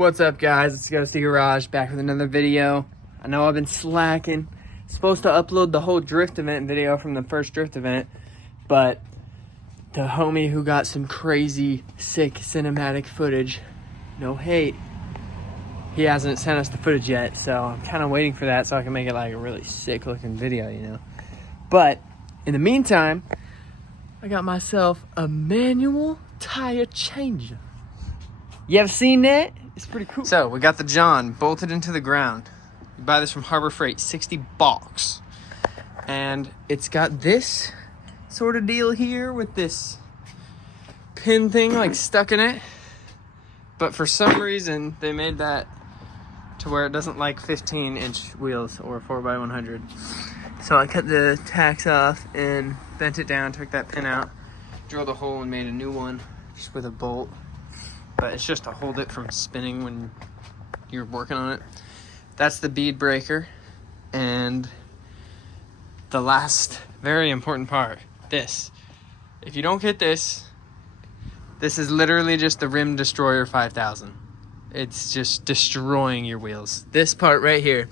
What's up, guys? It's Ghosty Garage back with another video. I know I've been slacking. Supposed to upload the whole drift event video from the first drift event, but the homie who got some crazy sick cinematic footage, no hate, he hasn't sent us the footage yet, so I'm kind of waiting for that so I can make it like a really sick looking video, you know. But in the meantime, I got myself a manual tire changer. You ever seen that? It's pretty cool. So we got the John bolted into the ground. You buy this from Harbor Freight, $60. And it's got this sort of deal here with this pin thing like stuck in it. But for some reason, they made that to where it doesn't like 15-inch wheels or 4x100. So I cut the tacks off and bent it down, took that pin out, drilled a hole and made a new one just with a bolt. But it's just to hold it from spinning when you're working on it. That's the bead breaker. And the last very important part, this. If you don't get this, this is literally just the Rim Destroyer 5000. It's just destroying your wheels. This part right here,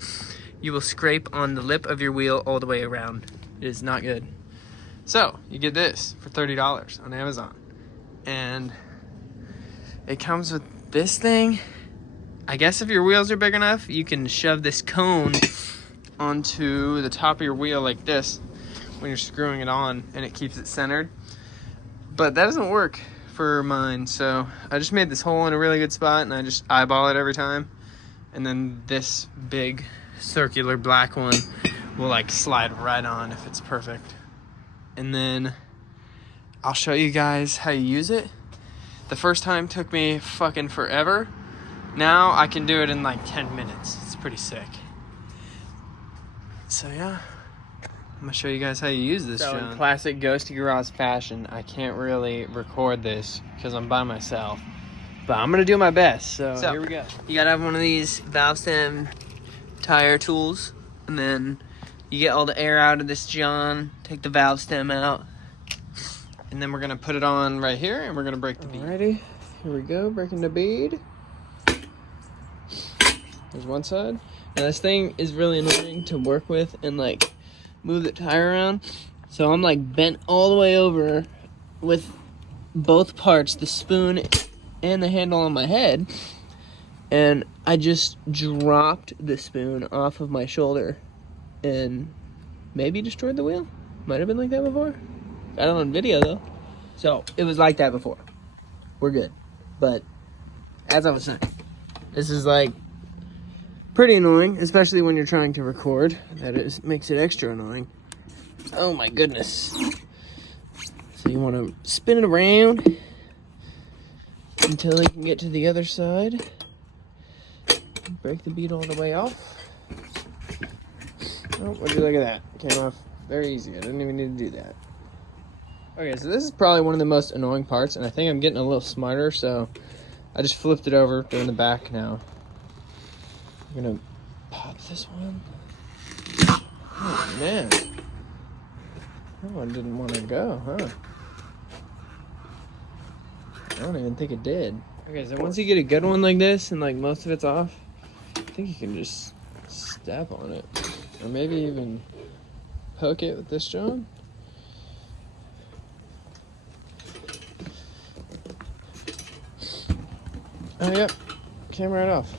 you will scrape on the lip of your wheel all the way around. It is not good. So, you get this for $30 on Amazon. And it comes with this thing. I guess if your wheels are big enough, you can shove this cone onto the top of your wheel like this when you're screwing it on, and it keeps it centered. But that doesn't work for mine, so I just made this hole in a really good spot, and I just eyeball it every time. And then this big circular black one will like slide right on if it's perfect. And then I'll show you guys how you use it. The first time took me fucking forever. Now I can do it in like 10 minutes. It's pretty sick. So yeah, I'm gonna show you guys how you use this, John. So in classic Ghosty Garage fashion, I can't really record this because I'm by myself. But I'm gonna do my best, so here we go. You gotta have one of these valve stem tire tools, and then you get all the air out of this John, take the valve stem out, and then we're gonna put it on right here, and we're gonna break the bead. Alrighty, here we go, breaking the bead. There's one side. Now this thing is really annoying to work with and like move the tire around. So I'm like bent all the way over with both parts, the spoon and the handle on my head. And I just dropped the spoon off of my shoulder and maybe destroyed the wheel. Might have been like that before. Got it on video though. So it was like that before. We're good. But as I was saying, this is like pretty annoying, especially when you're trying to record. That makes it extra annoying. Oh my goodness. So you want to spin it around until you can get to the other side. Break the bead all the way off. Oh, would you look at that? Came off very easy. I didn't even need to do that. Okay, so this is probably one of the most annoying parts, and I think I'm getting a little smarter, so I just flipped it over, doing the back now. I'm gonna pop this one. Oh man. That one didn't want to go, huh? I don't even think it did. Okay, so once you get a good one like this and like most of it's off, I think you can just step on it. Or maybe even poke it with this John. Oh, yep. Came right off.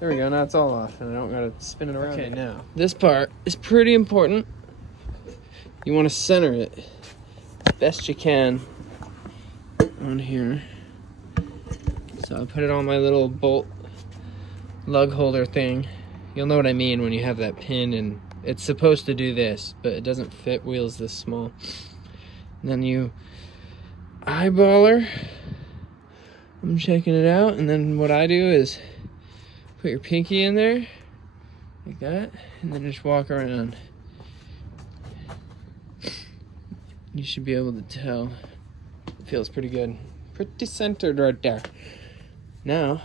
There we go. Now it's all off, and I don't gotta spin it around. Okay, now this part is pretty important. You want to center it best you can on here. So I put it on my little bolt lug holder thing. You'll know what I mean when you have that pin, and it's supposed to do this, but it doesn't fit wheels this small. And then you eyeballer. I'm checking it out, and then what I do is put your pinky in there, like that, and then just walk around. You should be able to tell. It feels pretty good. Pretty centered right there. Now,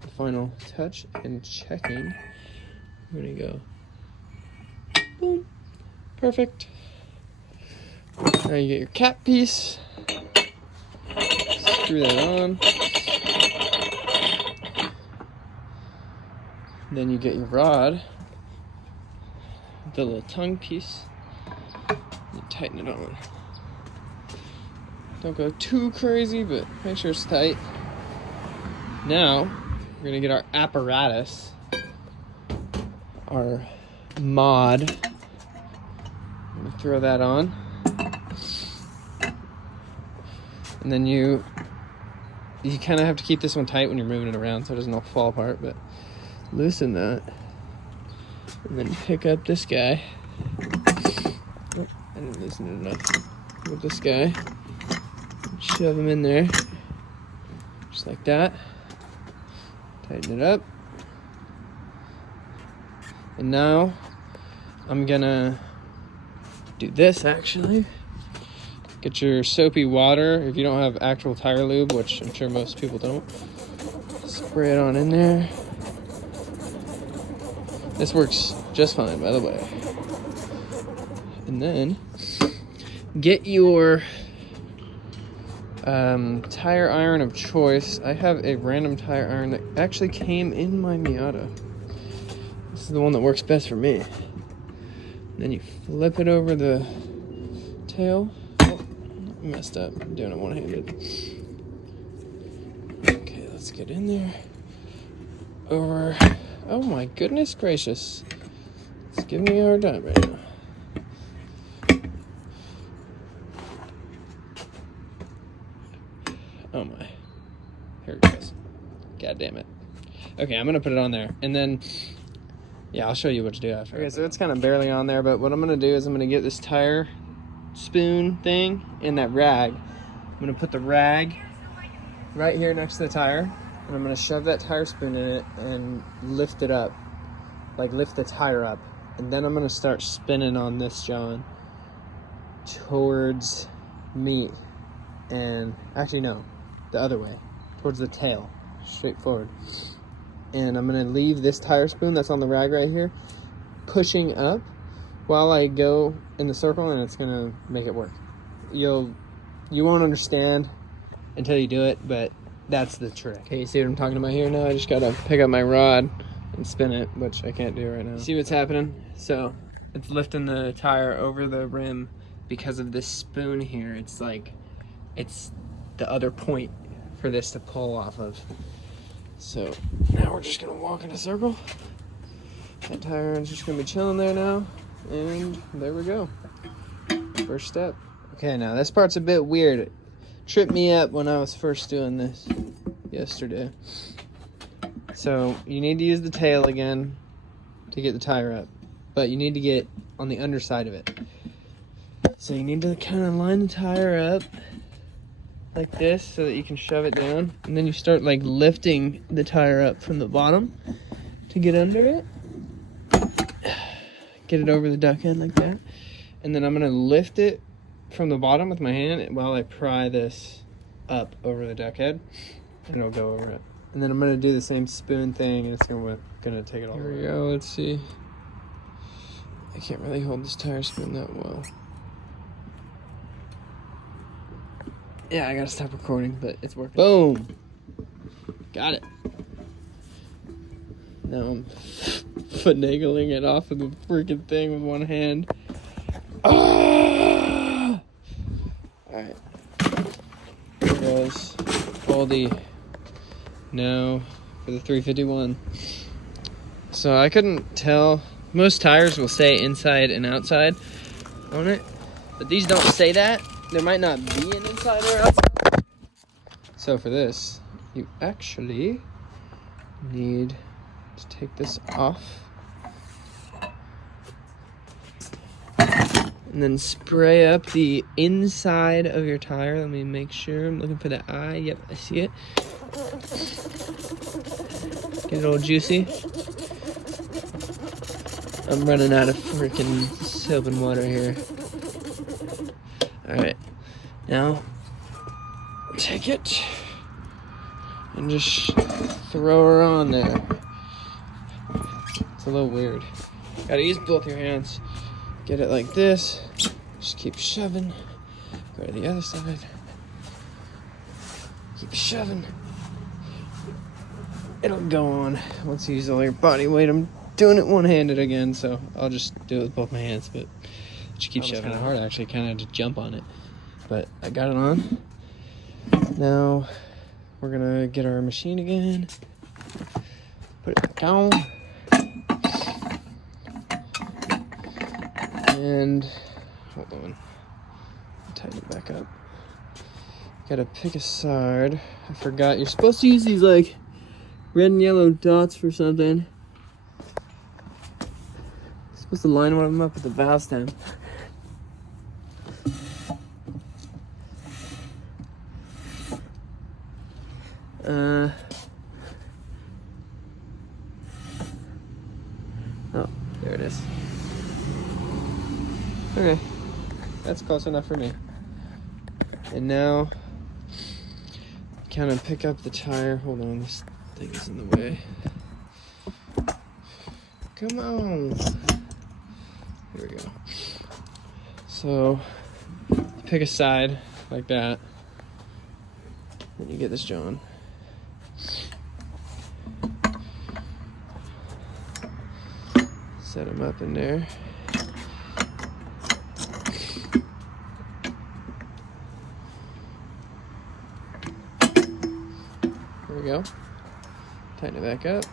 the final touch and checking. I'm gonna go, boom, perfect. Now you get your cap piece. Screw that on. Then you get your rod, the little tongue piece, you tighten it on. Don't go too crazy, but make sure it's tight. Now, we're gonna get our apparatus, our mod. I'm gonna throw that on. And then you kind of have to keep this one tight when you're moving it around so it doesn't all fall apart, but loosen that. And then pick up this guy. Oh, I didn't loosen it enough. Pick up this guy. Shove him in there. Just like that. Tighten it up. And now I'm gonna do this actually. Get your soapy water. If you don't have actual tire lube, which I'm sure most people don't, spray it on in there. This works just fine, by the way. And then get your tire iron of choice. I have a random tire iron that actually came in my Miata. This is the one that works best for me. Then you flip it over the tail. Oh, messed up. I'm doing it one-handed. Okay, let's get in there. Over. Oh my goodness gracious. It's giving me a hard time right now. Oh my. Here it goes. God damn it. Okay, I'm gonna put it on there. And then, yeah, I'll show you what to do after. Okay, so it's kind of barely on there, but what I'm gonna do is I'm gonna get this tire spoon thing in that rag. I'm gonna put the rag right here next to the tire, and I'm gonna shove that tire spoon in it and lift it up. Like lift the tire up. And then I'm gonna start spinning on this John towards me. And actually no, the other way, towards the tail, straight forward. And I'm gonna leave this tire spoon that's on the rag right here pushing up while I go in the circle, and it's gonna make it work. You won't understand until you do it, but that's the trick. Okay, you see what I'm talking about here now? I just gotta pick up my rod and spin it, which I can't do right now. See what's happening? So it's lifting the tire over the rim because of this spoon here. It's like, it's the other point for this to pull off of. So now we're just gonna walk in a circle. That tire is just gonna be chilling there now. And there we go. First step. Okay, now this part's a bit weird. It tripped me up when I was first doing this yesterday. So you need to use the tail again to get the tire up, but you need to get on the underside of it. So you need to kind of line the tire up like this so that you can shove it down, and then you start like lifting the tire up from the bottom to get under it. Get it over the duck head like that, and then I'm gonna lift it from the bottom with my hand while I pry this up over the duck head, and it'll go over it. And then I'm gonna do the same spoon thing, and it's gonna take it all. Here we go. Let's see. I can't really hold this tire spoon that well. Yeah, I gotta stop recording, but it's working. Boom! Got it. Now I'm finagling it off of the freaking thing with one hand. Ah! Alright. There goes Aldi. Now for the 351. So I couldn't tell. Most tires will say inside and outside on it, but these don't say that. There might not be an inside or outside. So for this, you actually need to take this off and then spray up the inside of your tire. Let me make sure. I'm looking for the eye. Yep, I see it. Get it all juicy. I'm running out of freaking soap and water here. Alright, now take it and just throw her on there. It's a little weird. Gotta use both your hands. Get it like this. Just keep shoving. Go to the other side. Keep shoving. it'll go on once you use all your body weight. I'm doing it one-handed again, so I'll just do it with both my hands, but just keep shoving it hard. Actually, kind of had to jump on it, but I got it on. Now we're gonna get our machine again, put it back on, and hold on, tighten it back up. Gotta pick a side. I forgot, you're supposed to use these like red and yellow dots for something. You're supposed to line one of them up with the valve stem. Oh, there it is. Okay, that's close enough for me. And now, kind of pick up the tire. Hold on, this thing is in the way. Come on. Here we go. So, pick a side like that. Then you get this John. Set him up in there. There we go. Tighten it back up.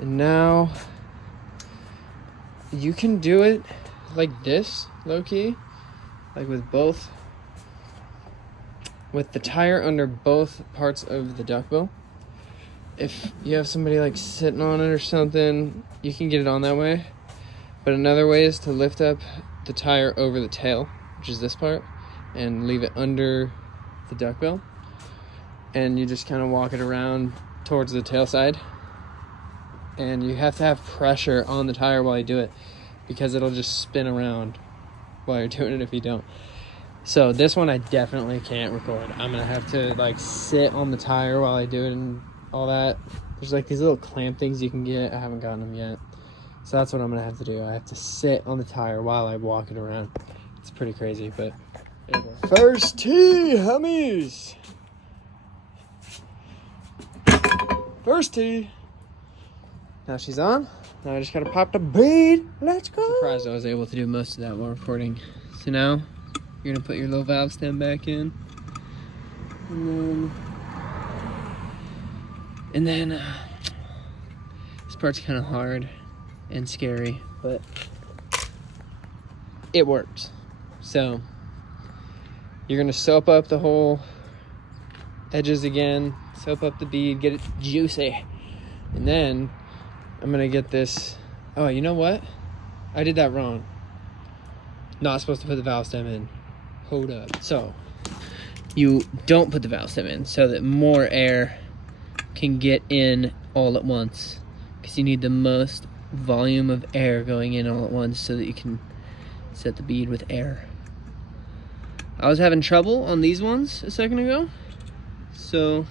And now you can do it like this, low key, like with the tire under both parts of the duckbill. If you have somebody like sitting on it or something, you can get it on that way. But another way is to lift up the tire over the tail, which is this part, and leave it under the duckbill. And you just kind of walk it around towards the tail side. And you have to have pressure on the tire while you do it, because it'll just spin around while you're doing it if you don't. So this one I definitely can't record. I'm gonna have to like sit on the tire while I do it and all that. There's like these little clamp things you can get. I haven't gotten them yet. So that's what I'm gonna have to do. I have to sit on the tire while I walk it around. It's pretty crazy, but first tee, homies. First tee. Now she's on. Now I just gotta pop the bead. Let's go. Surprised I was able to do most of that while recording. So now you're gonna put your little valve stem back in. And then this part's kind of hard and scary, but it works. So you're gonna soap up the whole edges again, soap up the bead, get it juicy. And then I'm gonna get this. Oh, you know what? I did that wrong. Not supposed to put the valve stem in. Hold up. So you don't put the valve stem in so that more air can get in all at once, because you need the most volume of air going in all at once so that you can set the bead with air. I was having trouble on these ones a second ago, so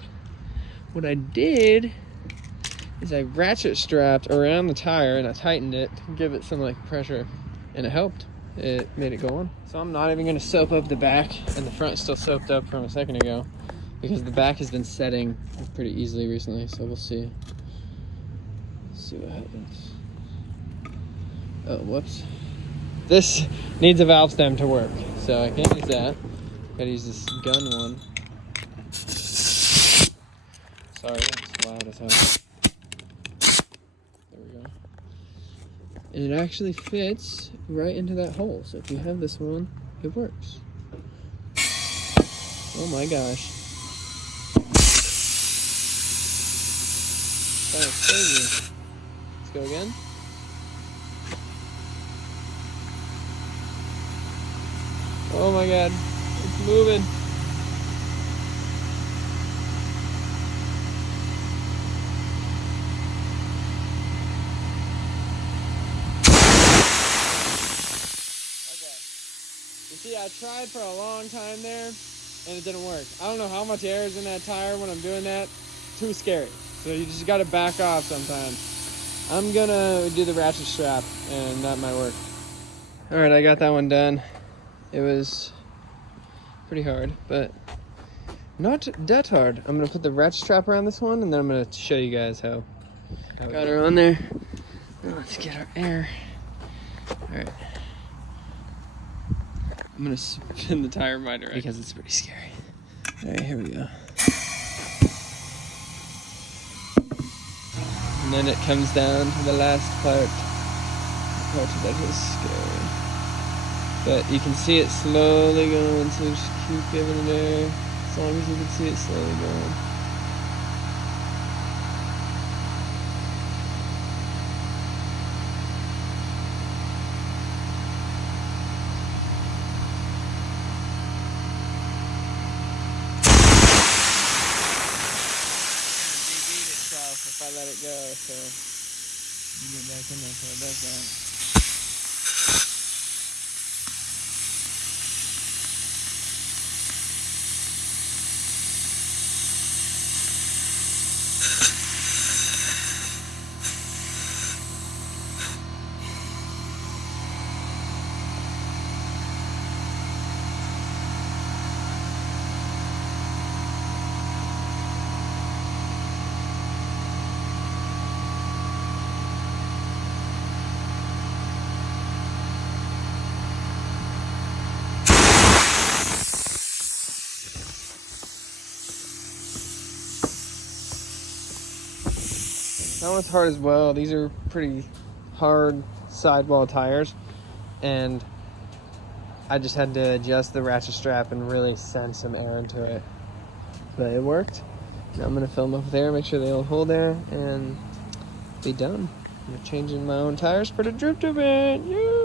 what I did is I ratchet strapped around the tire and I tightened it to give it some like pressure, and it helped. It made it go on. So I'm not even gonna soap up the back, and the front's still soaped up from a second ago, because the back has been setting pretty easily recently, so we'll see. See what happens. Oh, whoops. This needs a valve stem to work, so I can't use that. Gotta use this gun one. Sorry, that's loud as hell. There we go. And it actually fits right into that hole, so if you have this one, it works. Oh my gosh. That was crazy. Let's go again. Oh my god, it's moving. Okay. You see, I tried for a long time there, and it didn't work. I don't know how much air is in that tire when I'm doing that. Too scary. So you just gotta back off sometimes. I'm gonna do the ratchet strap, and that might work. All right, I got that one done. It was pretty hard, but Not that hard. I'm gonna put the ratchet strap around this one, and then I'm gonna show you guys how got her on there. Now let's get our air. All right. I'm gonna spin the tire in my direction because it's pretty scary. All right, here we go. And then it comes down to the last part. The part that is scary. But you can see it slowly going, so just keep giving it air. As long as you can see it slowly going. If I let it go, so you get back in there so it does that. That one's hard as well. These are pretty hard sidewall tires, and I just had to adjust the ratchet strap and really send some air into it. But it worked. Now I'm gonna fill them up with air, make sure they all hold air, and be done. I'm changing my own tires for the drift event. Yeah!